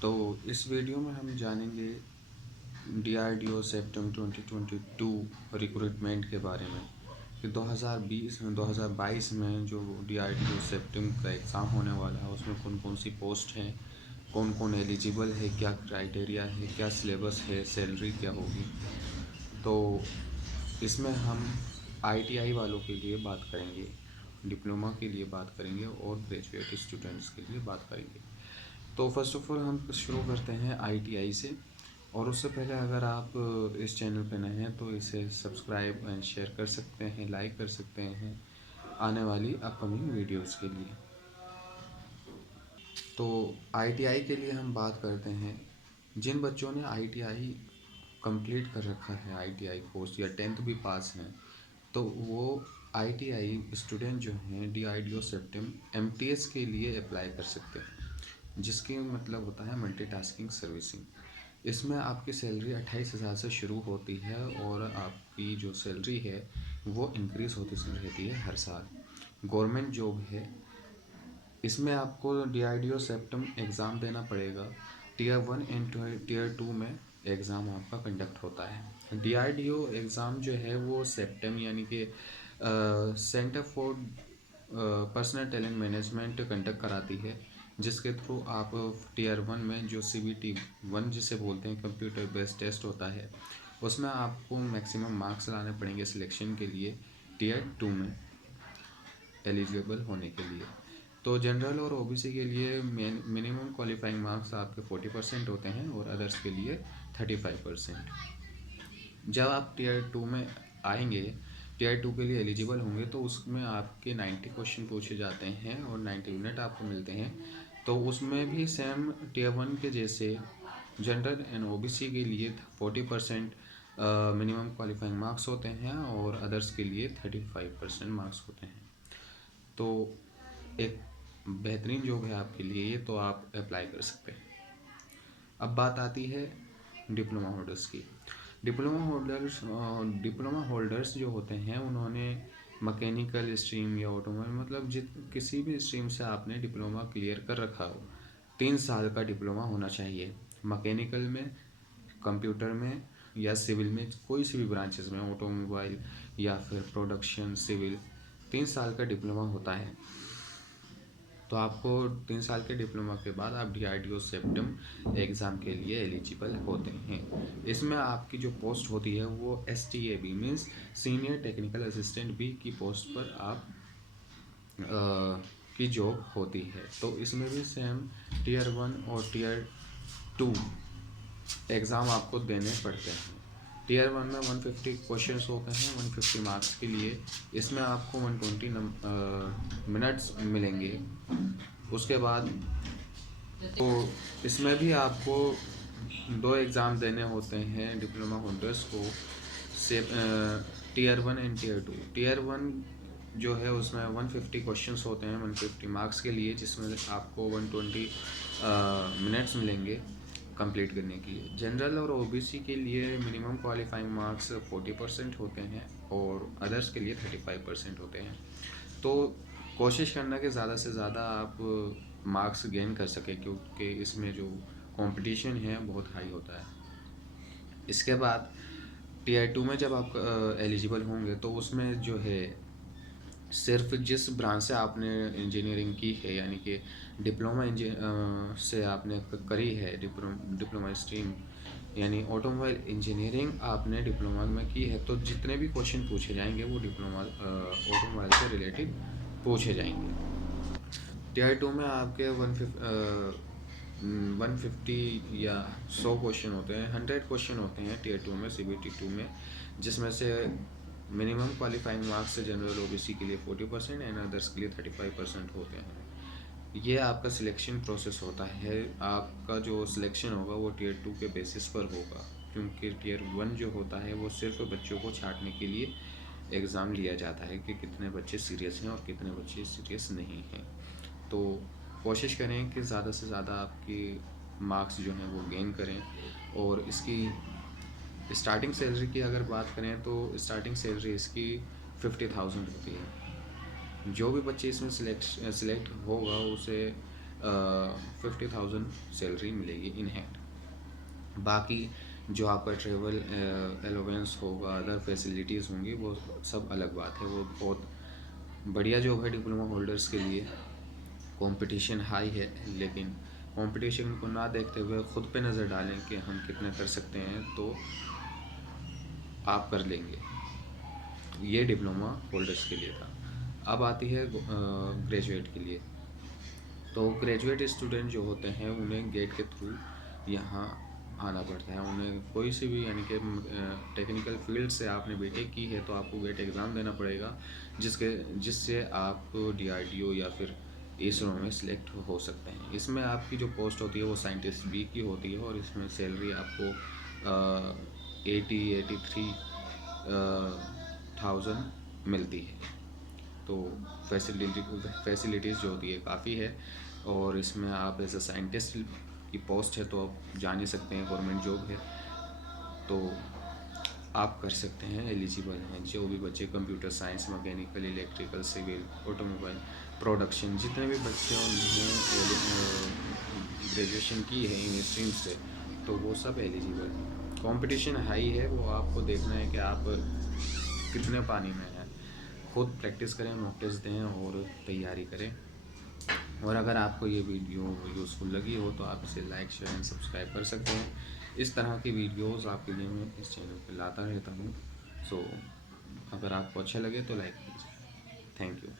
तो इस वीडियो में हम जानेंगे डीआरडीओ सेप्टेम 2022 रिक्रूटमेंट के बारे में कि 2022 में जो डीआरडीओ सेप्टेम का एग्ज़ाम होने वाला है उसमें कौन कौन सी पोस्ट हैं, कौन कौन एलिजिबल है, क्या क्राइटेरिया है, क्या सिलेबस है, सैलरी क्या होगी। तो इसमें हम आईटीआई वालों के लिए बात करेंगे, डिप्लोमा के लिए बात करेंगे और ग्रेजुएट स्टूडेंट्स के लिए बात करेंगे। तो फर्स्ट ऑफ ऑल हम शुरू करते हैं आईटीआई से। और उससे पहले अगर आप इस चैनल पर नए हैं तो इसे सब्सक्राइब एंड शेयर कर सकते हैं, लाइक कर सकते हैं आने वाली अपकमिंग वीडियोस के लिए। तो आईटीआई के लिए हम बात करते हैं, जिन बच्चों ने आईटीआई कंप्लीट कर रखा है, आईटीआई कोर्स या 10th भी पास हैं, तो वो आईटीआई स्टूडेंट जो हैं डीआरडीओ सेप्टेम एमटीएस के लिए अप्लाई कर सकते हैं, जिसकी मतलब होता है मल्टीटास्किंग सर्विसिंग। इसमें आपकी सैलरी 28,000 से शुरू होती है और आपकी जो सैलरी है वो इंक्रीज़ होती रहती है हर साल। गवर्नमेंट जॉब है। इसमें आपको डीआरडीओ सेप्टम एग्ज़ाम देना पड़ेगा। टीयर 1 एंड टीयर 2 में एग्ज़ाम आपका कंडक्ट होता है। डीआरडीओ एग्ज़ाम जो है वो सेप्टम यानी कि centre for personal talent management conduct कराती है, जिसके थ्रू आप टीयर 1 में जो CBT 1 जिसे बोलते हैं कंप्यूटर बेस्ड टेस्ट होता है, उसमें आपको मैक्सिमम मार्क्स लाने पड़ेंगे सिलेक्शन के लिए टीयर 2 में एलिजिबल होने के लिए। तो जनरल और ओबीसी के लिए मिनिमम क्वालिफाइंग मार्क्स आपके 40% होते हैं और अदर्स के लिए 35%। जब आप टीयर 2 में आएंगे, टीयर 2 के लिए एलिजिबल होंगे, तो उसमें आपके 90 क्वेश्चन पूछे जाते हैं और 90 मिनट आपको मिलते हैं। तो उसमें भी सेम टीयर 1 के जैसे जनरल एंड ओबीसी के लिए 40% मिनिमम क्वालिफाइंग मार्क्स होते हैं और अदर्स के लिए 35% मार्क्स होते हैं। तो एक बेहतरीन जॉब है आपके लिए, तो आप अप्लाई कर सकते हैं। अब बात आती है डिप्लोमा होल्डर्स की। डिप्लोमा होल्डर्स जो होते हैं उन्होंने मैकेनिकल स्ट्रीम या ऑटोमोबाइल मतलब किसी भी स्ट्रीम से आपने डिप्लोमा क्लियर कर रखा हो, 3 साल का डिप्लोमा होना चाहिए। मैकेनिकल में, कंप्यूटर में या सिविल में, कोई सी भी ब्रांचेस में, ऑटोमोबाइल या फिर प्रोडक्शन, सिविल, 3 साल का डिप्लोमा होता है। तो आपको 3 साल के डिप्लोमा के बाद आप डीआरडीओ सेप्टम एग्ज़ाम के लिए एलिजिबल होते हैं। इसमें आपकी जो पोस्ट होती है वो STAB means senior technical assistant B की पोस्ट पर आप की जॉब होती है। तो इसमें भी सेम टीयर 1 और टीयर 2 एग्ज़ाम आपको देने पड़ते हैं। टीयर 1 में 150 क्वेश्चंस होते हैं 150 मार्क्स के लिए। इसमें आपको 120 मिनट्स मिलेंगे। उसके बाद तो इसमें भी आपको 2 एग्ज़ाम देने होते हैं डिप्लोमा होल्डर्स को, से टीयर 1 एंड टीयर 2। टीयर 1 जो है उसमें 150 क्वेश्चंस होते हैं 150 मार्क्स के लिए, जिसमें आपको 120 मिनट्स मिलेंगे कंप्लीट करने के लिए। जनरल और ओबीसी के लिए मिनिमम क्वालिफाइंग मार्क्स 40% होते हैं और अदर्स के लिए 35% होते हैं। तो कोशिश करना कि ज़्यादा से ज़्यादा आप मार्क्स गेन कर सकें, क्योंकि इसमें जो कंपटीशन है बहुत हाई होता है। इसके बाद टीयर 2 में जब आप एलिजिबल होंगे तो उसमें जो है सिर्फ जिस ब्रांच से आपने इंजीनियरिंग की है, यानी कि डिप्लोमा से आपने करी है, डिप्लोमा स्ट्रीम यानी ऑटोमोबाइल इंजीनियरिंग आपने डिप्लोमा में की है, तो जितने भी क्वेश्चन पूछे जाएंगे वो डिप्लोमा ऑटोमोबाइल से रिलेटेड पूछे जाएंगे। टीयर 2 में आपके 150 या 100 क्वेश्चन होते हैं, 100 क्वेश्चन होते हैं टीयर 2 में, CBT 2 में, जिसमें से मिनिमम क्वालिफाइंग मार्क्स से जनरल ओबीसी के लिए 40% एंड अदर्स के लिए 35% होते हैं। ये आपका सिलेक्शन प्रोसेस होता है। आपका जो सिलेक्शन होगा वो टीयर 2 के बेसिस पर होगा, क्योंकि टीयर 1 जो होता है वो सिर्फ बच्चों को छांटने के लिए एग्ज़ाम लिया जाता है कि कितने बच्चे सीरियस हैं और कितने बच्चे सीरियस नहीं हैं। तो कोशिश करें कि ज़्यादा से ज़्यादा आपके मार्क्स जो हैं वो गेन करें। और इसकी स्टार्टिंग सैलरी की अगर बात करें तो स्टार्टिंग सैलरी इसकी 50,000 होती है। जो भी बच्चे इसमें सिलेक्ट होगा उसे 50,000 सैलरी मिलेगी इन हैंड। बाकी जो आपका ट्रेवल अलाउंस होगा, अदर फैसिलिटीज़ होंगी, वो सब अलग बात है। वो बहुत बढ़िया जॉब है डिप्लोमा होल्डर्स के लिए। कंपटीशन हाई है, लेकिन कंपटीशन को ना देखते हुए खुद पे नज़र डालें कि हम कितना कर सकते हैं, तो आप कर लेंगे। ये डिप्लोमा होल्डर्स के लिए था। अब आती है ग्रेजुएट के लिए। तो ग्रेजुएट स्टूडेंट जो होते हैं उन्हें गेट के थ्रू यहाँ आना पड़ता है। उन्हें कोई सी भी, यानी कि टेक्निकल फील्ड से आपने बीटेक की है तो आपको गेट एग्ज़ाम देना पड़ेगा, जिससे आप डीआरडीओ या फिर इसरो में सिलेक्ट हो सकते हैं। इसमें आपकी जो पोस्ट होती है वो साइंटिस्ट बी की होती है, और इसमें सैलरी आपको 83 मिलती है। तो फैसिलिटीज़ जो होती है काफ़ी है, और इसमें आप एज अ साइंटिस्ट की पोस्ट है तो आप जान ही सकते हैं, गवर्नमेंट जॉब है, तो आप कर सकते हैं, एलिजिबल हैं। जो भी बच्चे computer science, mechanical, electrical, civil, automobile, production, जितने भी बच्चों ने ग्रेजुएशन की है इन स्ट्रीम से, तो वो सब एलिजिबल हैं। कंपटीशन हाई है, वो आपको देखना है कि आप कितने पानी में हैं। खुद प्रैक्टिस करें, मॉक टेस्ट दें और तैयारी करें। और अगर आपको ये वीडियो यूज़फुल लगी हो तो आप इसे लाइक, शेयर एंड सब्सक्राइब कर सकते हैं। इस तरह की वीडियोस आपके लिए मैं इस चैनल पर लाता रहता हूँ। सो अगर आपको अच्छा लगे तो लाइक कीजिए। Thank you.